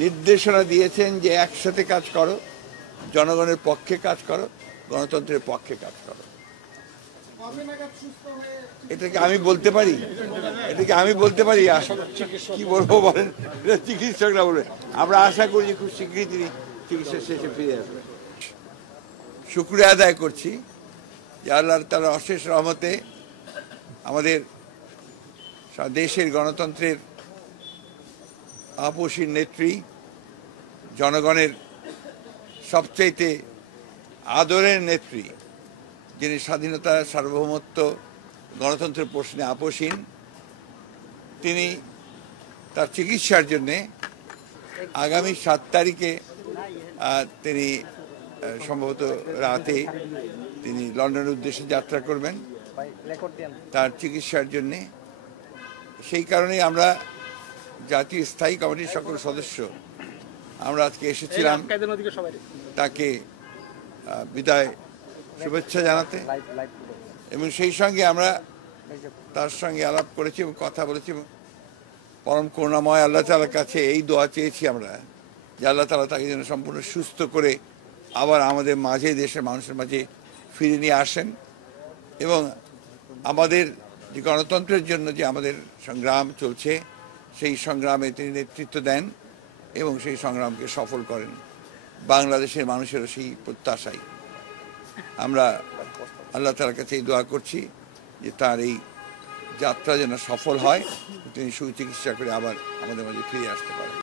নির্দেশনা দিয়েছেন যে একসাথে কাজ করো, জনগণের পক্ষে কাজ করো, গণতন্ত্রের পক্ষে কাজ করো। এটাকে আমি বলতে পারি? এটাকে আমি বলতে পারি? কি বলবো বলেন, চিকিৎসকরা বলবে। আমরা আশা করি যে খুব শীঘ্রই তিনি চিকিৎসা শেষে ফিরে আসবেন। শুকরিয়া আদায় করছি যে আল্লাহ তাআলার অশেষ রহমতে আমাদের দেশের গণতন্ত্রের আপসীর নেত্রী, জনগণের সবচাইতে আদরের নেত্রী, যিনি স্বাধীনতা, সার্বভৌমত্ব, গণতন্ত্রের প্রশ্নে আপসীন, তিনি তার চিকিৎসার জন্যে আগামী 7 তারিখে তিনি সম্ভবত রাতে তিনি লন্ডনের উদ্দেশ্যে যাত্রা করবেন তার চিকিৎসার জন্যে। সেই কারণেই আমরা জাতীয় স্থায়ী কমিটির সকল সদস্য আমরা আজকে এসেছিলাম তাকে বিদায় শুভেচ্ছা জানাতে, এবং সেই সঙ্গে আমরা তার সঙ্গে আলাপ করেছি এবং কথা বলেছি। পরম করুণাময় আল্লাহ তাআলার কাছে এই দোয়া চেয়েছি আমরা যে আল্লাহ তাআলা তাকে যেন সম্পূর্ণ সুস্থ করে আবার আমাদের মাঝে, দেশের মানুষের মাঝে ফিরে নিয়ে আসেন, এবং আমাদের যে গণতন্ত্রের জন্য যে আমাদের সংগ্রাম চলছে সেই সংগ্রামে তিনি নেতৃত্ব দেন এবং সেই সংগ্রামকে সফল করেন। বাংলাদেশের মানুষেরও সেই প্রত্যাশাই আমরা আল্লাহ তাআলার কাছে এই দোয়া করছি যে তার এই যাত্রা যেন সফল হয়, তিনি সুচিকিৎসা করে আবার আমাদের মাঝে ফিরে আসতে পারেন।